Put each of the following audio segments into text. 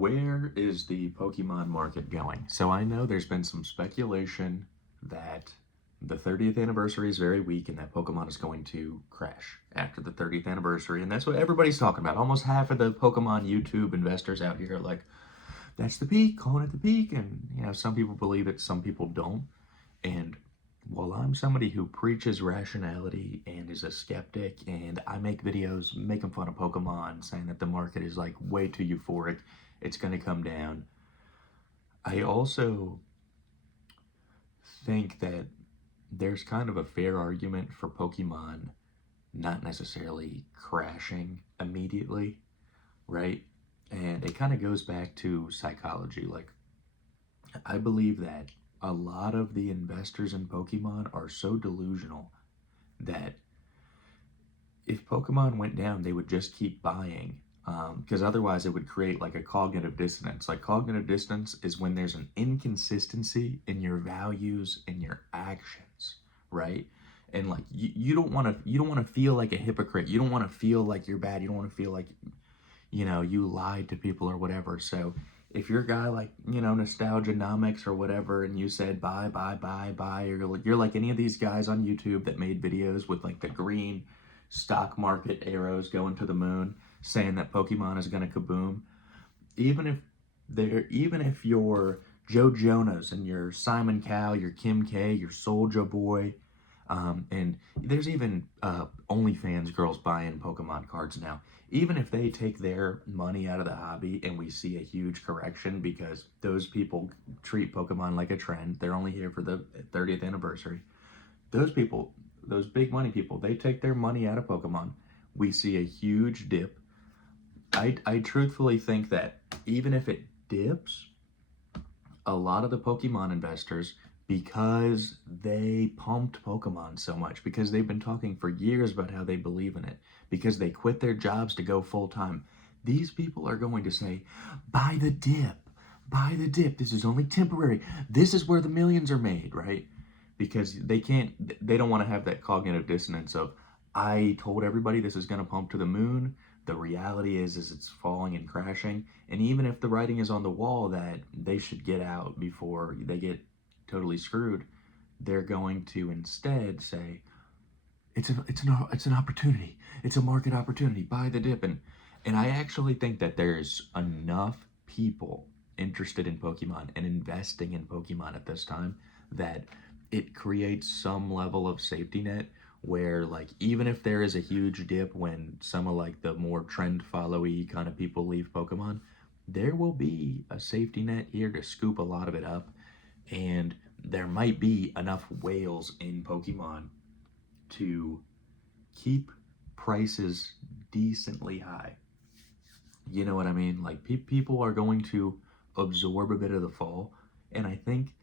Where is the Pokemon market going? So I know there's been some speculation that the 30th anniversary is very weak and that Pokemon is going to crash after the 30th anniversary. And that's what everybody's talking about. Almost half of the Pokemon YouTube investors out here are like, that's the peak, calling it the peak. And, some people believe it, some people don't. And while I'm somebody who preaches rationality and is a skeptic, and I make videos making fun of Pokemon, saying that the market is like way too euphoric, it's going to come down, I also think that there's kind of a fair argument for Pokemon not necessarily crashing immediately, right? And it kind of goes back to psychology. Like, I believe that a lot of the investors in Pokemon are so delusional that if Pokemon went down, they would just keep buying. Because otherwise it would create like a cognitive dissonance. Like, cognitive dissonance is when there's an inconsistency in your values and your actions, right? And like you don't want to feel like a hypocrite. You don't want to feel like you're bad. You don't want to feel like you lied to people or whatever. So if you're a guy like, Nostalgianomics or whatever, and you said buy, buy, buy, buy, or you're like any of these guys on YouTube that made videos with like the green stock market arrows going to the moon, saying that Pokemon is going to kaboom, even if you're Joe Jonas and you're Simon Cowell, you're Kim K, you're Soulja Boy, and there's even OnlyFans girls buying Pokemon cards now. Even if they take their money out of the hobby and we see a huge correction because those people treat Pokemon like a trend, they're only here for the 30th anniversary. Those people, those big money people, they take their money out of Pokemon. We see a huge dip. I truthfully think that even if it dips, a lot of the Pokemon investors, because they pumped Pokemon so much, because they've been talking for years about how they believe in it, because they quit their jobs to go full time, these people are going to say, buy the dip, buy the dip. This is only temporary. This is where the millions are made, right? Because they don't want to have that cognitive dissonance of, I told everybody this is going to pump to the moon. The reality is it's falling and crashing. And even if the writing is on the wall that they should get out before they get totally screwed, they're going to instead say, it's an opportunity. It's a market opportunity. Buy the dip. And I actually think that there's enough people interested in Pokemon and investing in Pokemon at this time that it creates some level of safety net where, like, even if there is a huge dip when some of like the more trend followy kind of people leave Pokemon, there will be a safety net here to scoop a lot of it up, and there might be enough whales in Pokemon to keep prices decently high. You know what I mean? Like, people are going to absorb a bit of the fall, and I think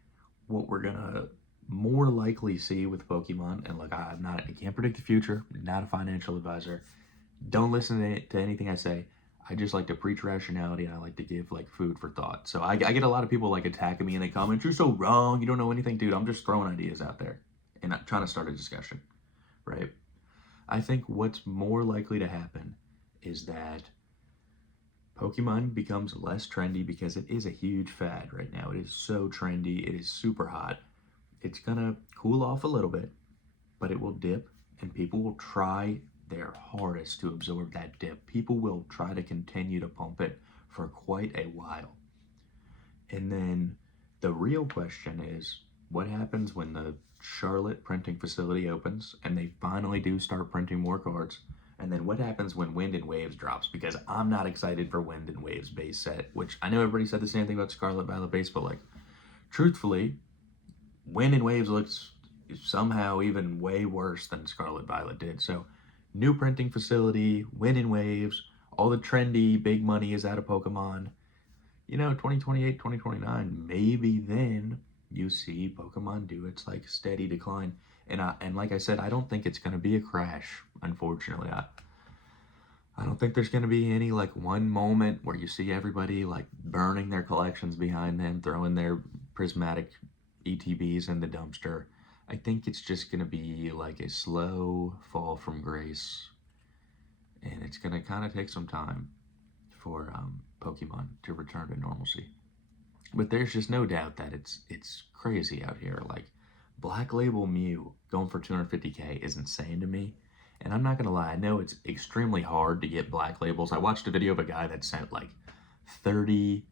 what we're gonna more likely see with Pokemon, and like, I can't predict the future, I'm not a financial advisor. Don't listen to anything I say. I just like to preach rationality, and I like to give like food for thought. So I get a lot of people like attacking me in the comments. You're so wrong. You don't know anything, dude. I'm just throwing ideas out there and I'm trying to start a discussion, right? I think what's more likely to happen is that Pokemon becomes less trendy because it is a huge fad right now. It is so trendy. It is super hot. It's gonna cool off a little bit, but it will dip, and people will try their hardest to absorb that dip. People will try to continue to pump it for quite a while. And then the real question is, what happens when the Charlotte printing facility opens and they finally do start printing more cards? And then what happens when Wind and Waves drops? Because I'm not excited for Wind and Waves base set, which I know everybody said the same thing about Scarlet Violet base, but like, truthfully, Wind and Waves looks somehow even way worse than Scarlet Violet did. So, new printing facility, Wind and Waves, all the trendy big money is out of Pokemon. 2028, 2029, maybe then you see Pokemon do its like steady decline. And like I said, I don't think it's going to be a crash, unfortunately. I don't think there's going to be any like one moment where you see everybody like burning their collections behind them, throwing their prismatic ETBs in the dumpster. I think it's just going to be like a slow fall from grace, and it's going to kind of take some time for Pokemon to return to normalcy. But there's just no doubt that it's crazy out here. Like Black Label Mew going for 250K is insane to me. And I'm not gonna lie, I know it's extremely hard to get black labels. I watched a video of a guy that sent like 30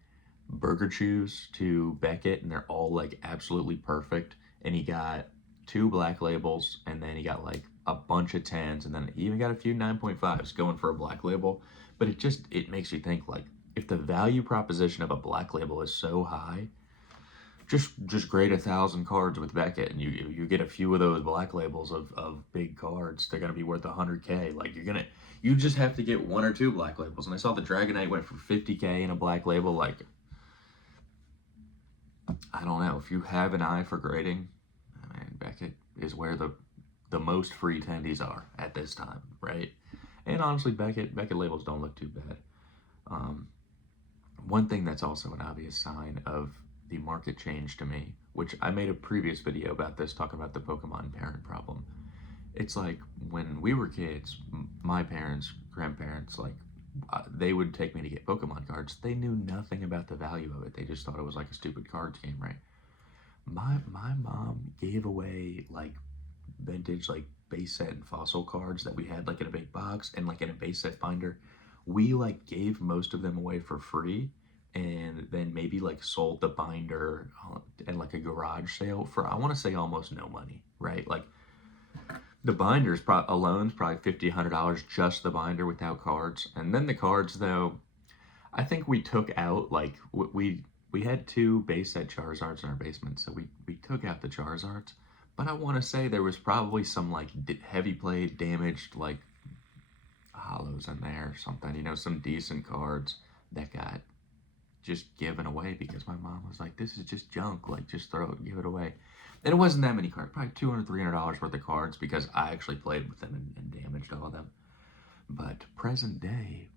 burger chews to Beckett, and they're all like absolutely perfect. And he got 2 black labels, and then he got like a bunch of 10s, and then he even got a few 9.5s going for a black label. But it makes you think, like, if the value proposition of a black label is so high, just grade 1,000 cards with Beckett, and you get a few of those black labels of big cards. They're gonna be worth 100K. Like you just have to get 1 or 2 black labels. And I saw the Dragonite went for 50K in a black label. Like, I don't know, if you have an eye for grading, I mean, Beckett is where the most free tendies are at this time, right? And honestly, Beckett labels don't look too bad. One thing that's also an obvious sign of the market change to me, which I made a previous video about this, talking about the Pokemon parent problem. It's like when we were kids, my parents, grandparents, like they would take me to get Pokemon cards. They knew nothing about the value of it. They just thought it was like a stupid cards game, right? My mom gave away like vintage like base set and fossil cards that we had like in a big box and like in a base set binder. We like gave most of them away for free, and then maybe like sold the binder and like a garage sale for, I want to say, almost no money, right? Like the binders alone is probably $50, $100, just the binder without cards. And then the cards, though, I think we took out like we had 2 base set Charizards in our basement, so we took out the Charizards. But I want to say there was probably some like heavy play damaged like hollows in there or something, some decent cards that got just given away because my mom was like, this is just junk, like just throw it, give it away. And it wasn't that many cards, probably $200, $300 worth of cards, because I actually played with them and damaged all of them. But present day,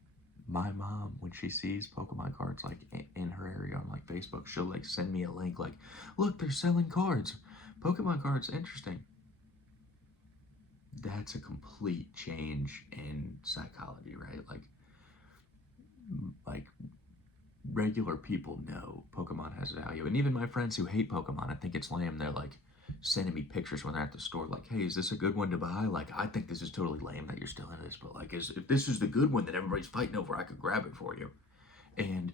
my mom, when she sees Pokemon cards like in her area on like Facebook, she'll like send me a link like, look, they're selling cards, Pokemon cards, interesting. That's a complete change in psychology, right? Like regular people know Pokemon has value. And even my friends who hate Pokemon, I think it's lame, they're like sending me pictures when they're at the store like, hey, is this a good one to buy? Like, I think this is totally lame that you're still in this, but like, if this is the good one that everybody's fighting over, I could grab it for you. And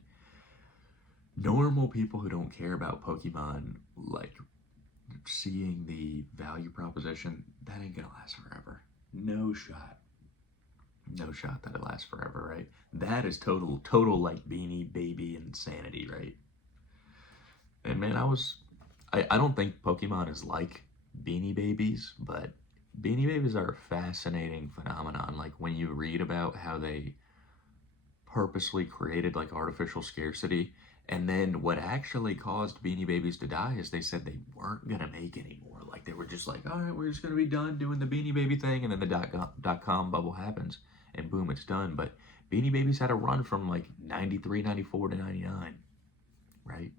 normal people who don't care about Pokemon, like, seeing the value proposition, that ain't gonna last forever. No shot that it lasts forever, right? That is total like Beanie Baby insanity, right? And man, I don't think Pokemon is like Beanie Babies, but Beanie Babies are a fascinating phenomenon. Like when you read about how they purposely created like artificial scarcity, and then what actually caused Beanie Babies to die is they said they weren't gonna make any more. Like they were just like, all right, we're just gonna be done doing the Beanie Baby thing, and then the dot-com bubble happens, and boom, it's done. But Beanie Babies had a run from like 93, 94 to 99, right?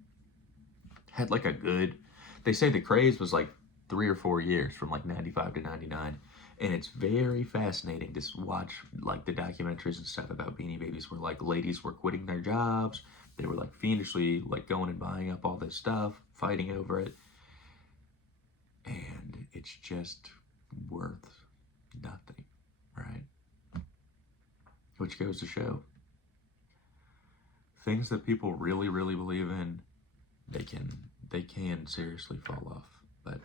Had like a good, they say the craze was like 3 or 4 years from like 95 to 99. And it's very fascinating to watch like the documentaries and stuff about Beanie Babies where like ladies were quitting their jobs. They were like fiendishly like going and buying up all this stuff, fighting over it. And it's just worth nothing, right? Which goes to show things that people really, really believe in, they can seriously fall off. But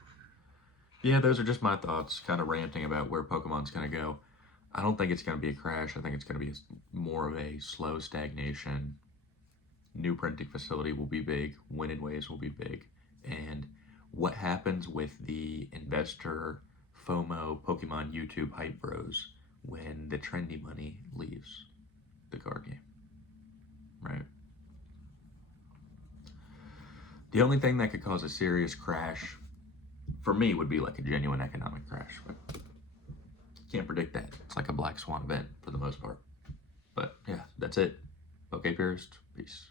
yeah, those are just my thoughts, kind of ranting about where Pokemon's going to go. I don't think it's going to be a crash. I think it's going to be more of a slow stagnation. New printing facility will be big. Win and Waves will be big. And what happens with the investor FOMO Pokemon YouTube hype bros when the trendy money leaves the card game, right? The only thing that could cause a serious crash for me would be like a genuine economic crash, but can't predict that. It's like a black swan event for the most part. But yeah, that's it. Okay, Purist, peace.